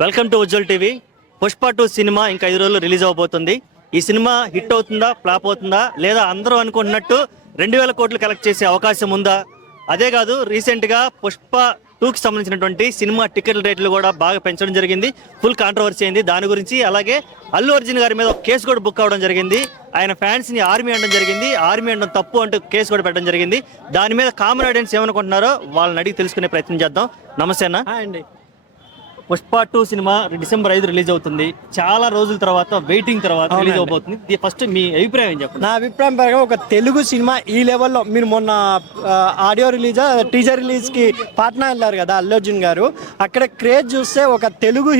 Welcome to Ujjwal TV. Pushpa 2 cinema ఇంకా 5 రోజుల్లో release అవబోతుంది. ఈ సినిమా హిట్ అవుతుందా, ఫ్లాప్ అవుతుందా, లేదా అందరూ అనుకుంటున్నట్టు 2000 కోట్లు కలెక్ట్ చేసే అవకాశం ఉందా? అదే కాదు, రీసెంట్గా పుష్ప 2కి సంబంధించినటువంటి సినిమా టికెట్ల రేట్లు కూడా బాగా పెంచడం జరిగింది. ఫుల్ కాంట్రవర్సీ అయింది దాని గురించి. అలాగే అల్లు అర్జున్ గారి మీద ఒక కేసు కూడా బుక్ అవ్వడం జరిగింది. ఆయన ఫ్యాన్స్ని ఆర్మీ అనడం జరిగింది. ఆర్మీ అనడం తప్పు అంటూ కేసు కూడా పెట్టడం జరిగింది. దాని మీద కామన్ ఆడియన్స్ ఏమనుకుంటున్నారో వాళ్ళని అడిగి తెలుసుకునే ప్రయత్నం చేద్దాం. నమస్తే అన్న. అండి. పుష్ప 2 సినిమా డిసెంబర్ 5 రిలీజ్ అవుతుంది. చాలా రోజుల తర్వాత వెయిటింగ్ తర్వాత రిలీజ్ అవబోతుంది. ఫస్ట్ మీ అభిప్రాయం ఏం చెప్పండి. నా అభిప్రాయం ప్రకారం ఒక తెలుగు సినిమా ఈ లెవెల్లో, మీరు మొన్న ఆడియో రిలీజ్ టీజర్ రిలీజ్కి పాట్నా వెళ్ళారు కదా అల్లు అర్జున్ గారు, అక్కడ క్రేజ్ చూస్తే ఒక తెలుగు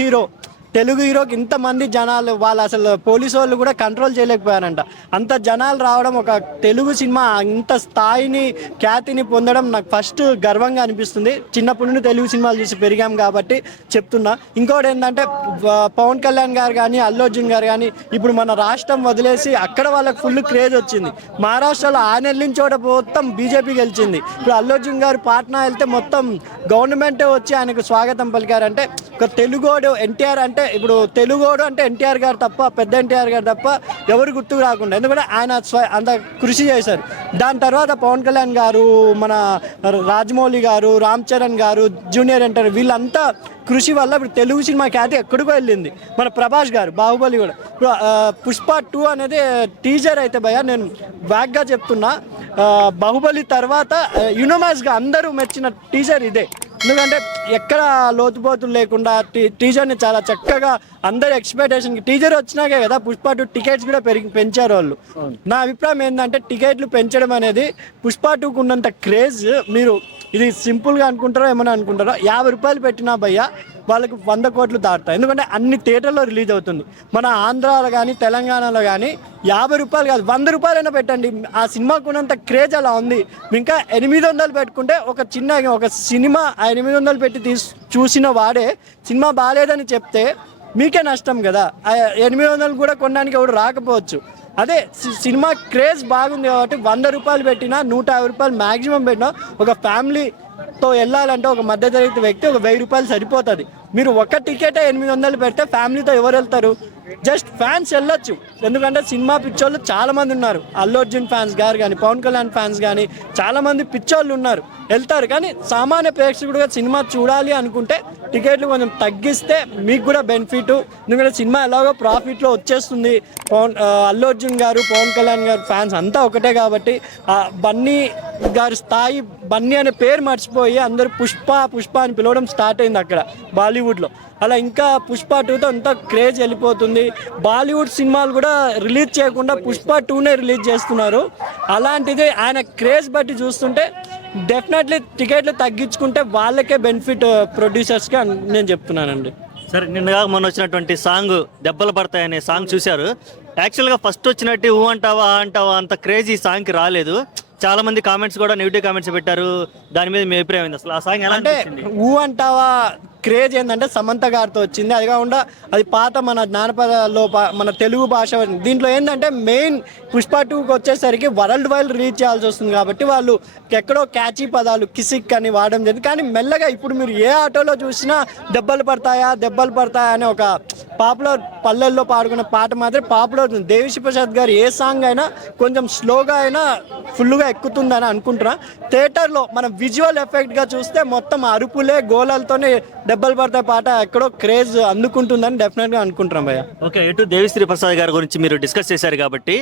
హీరోకి ఇంతమంది జనాలు, వాళ్ళు అసలు పోలీసు వాళ్ళు కూడా కంట్రోల్ చేయలేకపోయారంట. అంత జనాలు రావడం, ఒక తెలుగు సినిమా ఇంత స్థాయిని, ఖ్యాతిని పొందడం నాకు ఫస్ట్ గర్వంగా అనిపిస్తుంది. చిన్నప్పటి నుండి తెలుగు సినిమాలు చూసి పెరిగాం కాబట్టి చెప్తున్నా. ఇంకోటి ఏంటంటే పవన్ కళ్యాణ్ గారు కానీ, అల్లు అర్జున్ గారు కానీ ఇప్పుడు మన రాష్ట్రం వదిలేసి అక్కడ వాళ్ళకి ఫుల్ క్రేజ్ వచ్చింది. మహారాష్ట్రలో ఆయన వెళ్ళిన చోట మొత్తం బీజేపీ గెలిచింది. ఇప్పుడు అల్లు అర్జున్ గారు పాట్నా వెళ్తే మొత్తం గవర్నమెంటే వచ్చి ఆయనకు స్వాగతం పలికారంటే, ఒక తెలుగోడు ఎన్టీఆర్ అంటే, ఇప్పుడు తెలుగోడు అంటే ఎన్టీఆర్ గారు తప్ప, పెద్ద ఎన్టీఆర్ గారు తప్ప ఎవరు గుర్తుకు రాకుండా, ఎందుకంటే ఆయన అంత కృషి చేశారు. దాని తర్వాత పవన్ కళ్యాణ్ గారు, మన రాజమౌళి గారు, రామ్ చరణ్ గారు, జూనియర్ ఎన్టీఆర్, వీళ్ళంతా కృషి వల్ల ఇప్పుడు తెలుగు సినిమా ఖ్యాతి ఎక్కడికో వెళ్ళింది. మన ప్రభాస్ గారు బాహుబలి కూడా. ఇప్పుడు పుష్ప 2 అనేది టీజర్ అయితే భయ్యా, నేను బ్యాక్గా చెప్తున్నా, బాహుబలి తర్వాత యునోమాస్గా అందరూ మెచ్చిన టీజర్ ఇదే. ఎందుకంటే ఎక్కడ లోతుపోతులు లేకుండా టీజర్ని చాలా చక్కగా అందరు ఎక్స్పెక్టేషన్కి, టీజర్ వచ్చినాకే కదా పుష్ప 2 టికెట్స్ కూడా పెంచారు వాళ్ళు. నా అభిప్రాయం ఏంటంటే టికెట్లు పెంచడం అనేది పుష్ప 2కు ఉన్నంత క్రేజ్, మీరు ఇది సింపుల్గా అనుకుంటారో ఏమైనా అనుకుంటారో, 50 రూపాయలు పెట్టినా భయ్యా వాళ్ళకి 100 కోట్లు దాటుతాయి. ఎందుకంటే అన్ని థియేటర్లో రిలీజ్ అవుతుంది. మన ఆంధ్రాలో కానీ తెలంగాణలో కానీ 50 రూపాయలు కాదు, 100 రూపాయలైనా పెట్టండి. ఆ సినిమాకు ఉన్నంత క్రేజ్ అలా ఉంది. ఇంకా 800 పెట్టుకుంటే, ఒక సినిమా 800 పెట్టి చూసిన వాడే సినిమా బాగాలేదని చెప్తే మీకే నష్టం కదా. 800 కూడా కొనడానికి ఎవరు రాకపోవచ్చు. అదే సినిమా క్రేజ్ బాగుంది కాబట్టి 100 రూపాయలు పెట్టినా, 150 రూపాయలు మ్యాక్సిమం పెట్టినా, ఒక ఫ్యామిలీతో వెళ్ళాలంటే ఒక మధ్యతరగతి వ్యక్తి ఒక 1000 రూపాయలు సరిపోతుంది. మీరు ఒక టికెటే 800 పెడితే ఫ్యామిలీతో ఎవరు వెళ్తారు? జస్ట్ ఫ్యాన్స్ వెళ్ళొచ్చు. ఎందుకంటే సినిమా పిచ్చోళ్ళు చాలామంది ఉన్నారు. అల్లు అర్జున్ ఫ్యాన్స్ గారు కానీ, పవన్ కళ్యాణ్ ఫ్యాన్స్ కానీ చాలామంది పిచ్చోళ్ళు ఉన్నారు, వెళ్తారు. కానీ సామాన్య ప్రేక్షకుడుగా సినిమా చూడాలి అనుకుంటే టికెట్లు కొంచెం తగ్గిస్తే మీకు కూడా బెనిఫిట్. ఎందుకంటే సినిమా ఎలాగో ప్రాఫిట్లో వచ్చేస్తుంది. అల్లు అర్జున్ గారు, పవన్ కళ్యాణ్ గారు ఫ్యాన్స్ అంతా ఒకటే కాబట్టి బన్నీ గారి స్థాయి, బన్నీ అనే పేరు మర్చిపోయి అందరూ పుష్ప అని పిలవడం స్టార్ట్ అయింది అక్కడ బాలీవుడ్లో. అలా ఇంకా పుష్ప 2తో అంతా క్రేజ్ వెళ్ళిపోతుంది. బాలీవుడ్ సినిమాలు కూడా రిలీజ్ చేయకుండా పుష్ప 2నే రిలీజ్ చేస్తున్నారు. అలాంటిది ఆయన క్రేజ్ బట్టి చూస్తుంటే డెఫినెట్లీ టికెట్లు తగ్గించుకుంటే వాళ్ళకే బెనిఫిట్, ప్రొడ్యూసర్స్కి నేను చెప్తున్నానండి. సరే, నిన్నగా మొన్న వచ్చినటువంటి సాంగ్ దెబ్బలు పడతాయనే సాంగ్ చూశారు. యాక్చువల్గా ఫస్ట్ వచ్చినట్టు ఊ అంటావా అంత క్రేజ్ ఈ సాంగ్కి రాలేదు. చాలా మంది కామెంట్స్ కూడా నెగిటివ్ కామెంట్స్ పెట్టారు. దాని మీద మీ అభిప్రాయం ఏంది? అసలు ఆ సాంగ్ ఎలా అంటే ఊ అంటావా క్రేజ్ ఏంటంటే సమంత గారితో వచ్చింది. అది కాకుండా అది పాత మన జానపదలో మన తెలుగు భాష. దీంట్లో ఏంటంటే మెయిన్ పుష్ప 2కి వచ్చేసరికి వరల్డ్ వైడ్ రీచ్ చేయాల్సి వస్తుంది కాబట్టి వాళ్ళు ఎక్కడో క్యాచీ పదాలు కిసిక్ అని వాడడం జరిగింది. కానీ మెల్లగా ఇప్పుడు మీరు ఏ ఆటోలో చూసినా దెబ్బలు పడతాయా అనే ఒక పాపులర్, పల్లెల్లో పాడుకున్న పాట మాత్రం పాపులర్ అవుతుంది. దేవిశ్రీ ప్రసాద్ గారు ఏ సాంగ్ అయినా కొంచెం స్లోగా అయినా ఫుల్గా ఎక్కుతుందని అనుకుంటున్నా. థియేటర్లో మనం విజువల్ ఎఫెక్ట్గా చూస్తే మొత్తం అరుపులే, గోళాలతోనే దెబ్బలు పడతాయి పాట ఎక్కడో క్రేజ్ అందుకుంటుందని డెఫినెట్గా అనుకుంటున్నాం భయ్య. ఓకే, ఎటు దేవిశ్రీ ప్రసాద్ గారి గురించి మీరు డిస్కస్ చేశారు కాబట్టి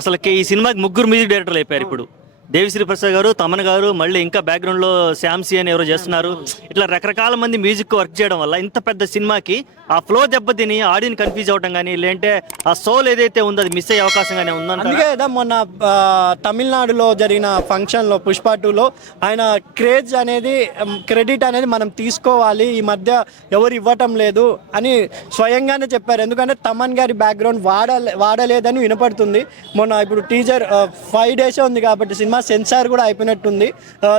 అసలుకి ఈ సినిమాకి 3 మ్యూజిక్ డైరెక్టర్లు అయిపోయారు ఇప్పుడు. దేవిశ్రీ ప్రసాద్ గారు, తమన్ గారు, మళ్ళీ ఇంకా బ్యాక్గ్రౌండ్లో శ్యామ్సీ అని ఎవరో చేస్తున్నారు. ఇట్లా రకరకాల మంది మ్యూజిక్ వర్క్ చేయడం వల్ల ఇంత పెద్ద సినిమాకి ఆ ఫ్లో దెబ్బతిని ఆడియన్స్ కన్ఫ్యూజ్ అవడం కానీ, లేదంటే ఆ సోల్ ఏదైతే ఉందో అది మిస్ అయ్యే అవకాశం కానీ ఉందని. అందుకే కదా మొన్న తమిళనాడులో జరిగిన ఫంక్షన్లో పుష్ప 2లో ఆయన క్రెడిట్ అనేది మనం తీసుకోవాలి, ఈ మధ్య ఎవరు ఇవ్వటం లేదు అని స్వయంగానే చెప్పారు. ఎందుకంటే తమన్ గారి బ్యాక్గ్రౌండ్ వాడలేదని వినపడుతుంది. మొన్న ఇప్పుడు టీజర్ 5 డేసే ఉంది కాబట్టి సినిమా సెన్సార్ కూడా అయిపోయినట్టుంది.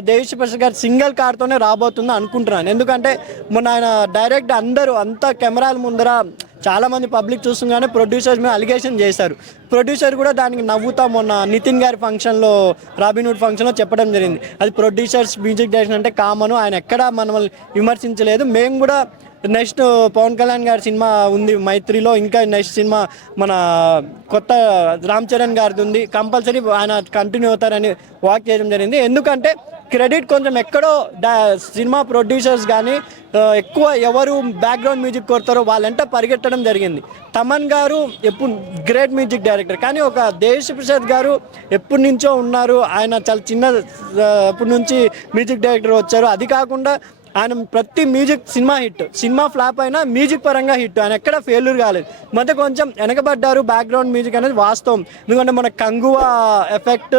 దేవిశ్రీ ప్రసాద్ గారు సింగిల్ కార్తోనే రాబోతుంది అనుకుంటున్నాను. ఎందుకంటే మొన్న ఆయన డైరెక్ట్ అందరూ అంతా కెమెరాల ముందర చాలామంది పబ్లిక్ చూస్తుండగానే ప్రొడ్యూసర్స్ మీద అలిగేషన్ చేశారు. ప్రొడ్యూసర్ కూడా దానికి నవ్వుతా మొన్న నితిన్ గారి ఫంక్షన్లో, రాబిన్హుడ్ ఫంక్షన్లో చెప్పడం జరిగింది. అది ప్రొడ్యూసర్స్ మ్యూజిక్ డైరెక్షన్ అంటే కామను, ఆయన ఎక్కడా మనల్ని విమర్శించలేదు. మేము కూడా నెక్స్ట్ పవన్ కళ్యాణ్ గారి సినిమా ఉంది మైత్రిలో, ఇంకా నెక్స్ట్ సినిమా మన కొత్త రామ్ చరణ్ గారిది ఉంది. కంపల్సరీ ఆయన కంటిన్యూ అవుతారని వాక్ చేయడం జరిగింది. ఎందుకంటే క్రెడిట్ కొంచెం ఎక్కడో సినిమా ప్రొడ్యూసర్స్ కానీ ఎక్కువ ఎవరు బ్యాక్గ్రౌండ్ మ్యూజిక్ కొడతారో వాళ్ళంట పరిగెట్టడం జరిగింది. తమన్ గారు ఎప్పుడు గ్రేట్ మ్యూజిక్ డైరెక్టర్, కానీ ఒక దేవిశ్రీ ప్రసాద్ గారు ఎప్పటి నుంచో ఉన్నారు. ఆయన చాలా చిన్న అప్పటి నుంచి మ్యూజిక్ డైరెక్టర్ వచ్చారు. అది కాకుండా ఆయన ప్రతి music cinema hit, cinema flop అయినా మ్యూజిక్ పరంగా హిట్, ఆయన ఎక్కడ ఫెయిల్యూర్ కాలేదు. మధ్య కొంచెం వెనకబడ్డారు బ్యాక్గ్రౌండ్ మ్యూజిక్ అనేది వాస్తవం. ఎందుకంటే మన కంగువా ఎఫెక్ట్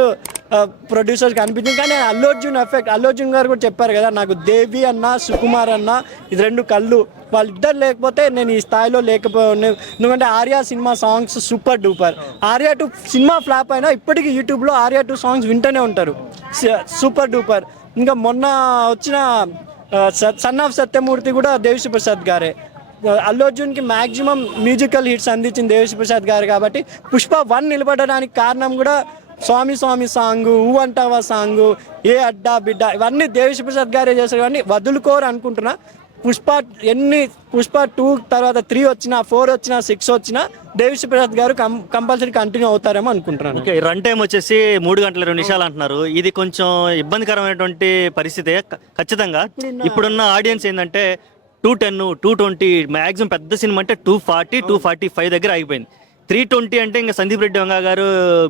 ప్రొడ్యూసర్కి అనిపించింది. కానీ అల్లు అర్జున్ ఎఫెక్ట్, అల్లు అర్జున్ గారు కూడా చెప్పారు కదా, నాకు దేవి అన్న సుకుమార్ అన్న ఇది 2 కళ్ళు, వాళ్ళిద్దరు లేకపోతే నేను ఈ స్థాయిలో లేకపోయాను. ఎందుకంటే Arya cinema songs super duper. Arya 2 cinema flop అయినా ఇప్పటికీ యూట్యూబ్లో ఆర్యా 2 సాంగ్స్ వింటూనే ఉంటారు, సూపర్ డూపర్. ఇంకా మొన్న వచ్చిన సన్ ఆఫ్ సత్యమూర్తి కూడా దేవిశ్రీ ప్రసాద్ గారే. అల్లు అర్జున్కి మ్యాక్సిమం మ్యూజికల్ హిట్స్ అందించింది దేవిశ్రీ ప్రసాద్ గారు. కాబట్టి పుష్ప 1 నిలబడడానికి కారణం కూడా స్వామి స్వామి సాంగు, ఊ అంటావా సాంగు, ఏ అడ్డా బిడ్డ, ఇవన్నీ దేవిశ్రీ ప్రసాద్ గారే చేశారు. కానీ వదులుకోరు అనుకుంటున్నా. పుష్ప 2 తర్వాత 3 వచ్చినా, 4 వచ్చినా, 6 వచ్చినా దేవిశ్రీ ప్రసాద్ గారు కంపల్సరీ కంటిన్యూ అవుతారేమో అనుకుంటున్నాను. ఓకే, రన్ టైం వచ్చేసి 3 గంటల 2 నిమిషాలు అంటున్నారు. ఇది కొంచెం ఇబ్బందికరమైనటువంటి పరిస్థితే ఖచ్చితంగా. ఇప్పుడున్న ఆడియన్స్ ఏంటంటే 210, 220, మ్యాక్సిమం పెద్ద సినిమా అంటే 240, 245 దగ్గర ఆగిపోయింది. 320 అంటే ఇంకా సందీప్ రెడ్డి వంగ గారు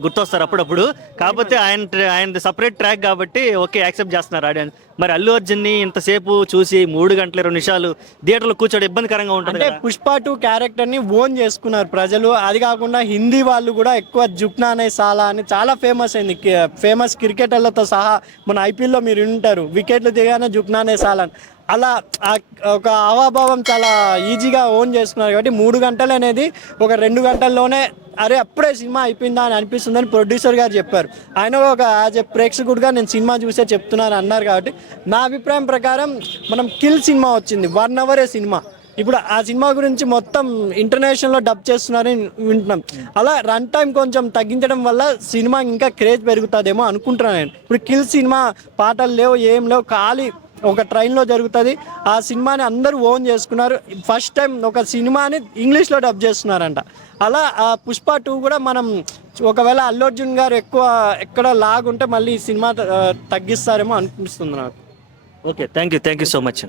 గుర్తొస్తారు అప్పుడప్పుడు. కాకపోతే ఆయన సపరేట్ ట్రాక్ కాబట్టి ఓకే యాక్సెప్ట్ చేస్తున్నారు ఆడియన్స్. మరి అల్లు అర్జున్ని ఇంతసేపు చూసి 3 గంటల 2 నిమిషాలు థియేటర్లో కూర్చోడం ఇబ్బందికరంగా ఉంటుంది. అంటే పుష్ప 2 క్యారెక్టర్ని ఓన్ చేసుకున్నారు ప్రజలు. అది కాకుండా హిందీ వాళ్ళు కూడా ఎక్కువ జుక్నా అనే సాలా అని చాలా ఫేమస్ అయింది. ఫేమస్ క్రికెటర్లతో సహా మన ఐపీఎల్లో మీరు వింటారు, వికెట్లు దిగానే జుక్నా అనే సాలా అని. అలా ఒక హావాభావం చాలా ఈజీగా ఓన్ చేసుకున్నారు. కాబట్టి 3 గంటలు అనేది ఒక 2 గంటల్లోనే అరే అప్పుడే సినిమా అయిపోయిందా అని అనిపిస్తుందని ప్రొడ్యూసర్ గారు చెప్పారు. ఆయన ఒక యాజ్ ఎ ప్రేక్షకుడిగా నేను సినిమా చూసే చెప్తున్నాను అన్నారు. కాబట్టి నా అభిప్రాయం ప్రకారం మనం కిల్ సినిమా వచ్చింది, 1 అవరే సినిమా. ఇప్పుడు ఆ సినిమా గురించి మొత్తం ఇంటర్నేషనల్లో డబ్ చేస్తున్నారని వింటున్నాం. అలా రన్ టైం కొంచెం తగ్గించడం వల్ల సినిమా ఇంకా క్రేజ్ పెరుగుతుందేమో అనుకుంటున్నాను నేను. ఇప్పుడు కిల్ సినిమా పాటలు లేవు, ఏం లేవు, ఖాళీ ఒక ట్రైన్లో జరుగుతుంది. ఆ సినిమాని అందరూ ఓన్ చేసుకున్నారు. ఫస్ట్ టైం ఒక సినిమాని ఇంగ్లీష్లో డబ్ చేస్తున్నారంట. అలా ఆ పుష్ప 2 కూడా మనం ఒకవేళ అల్లు అర్జున్ గారు ఎక్కువ ఎక్కడ లాగుంటే మళ్ళీ ఈ సినిమా తగ్గిస్తారేమో అనిపిస్తుంది నాకు. Okay, thank you so much.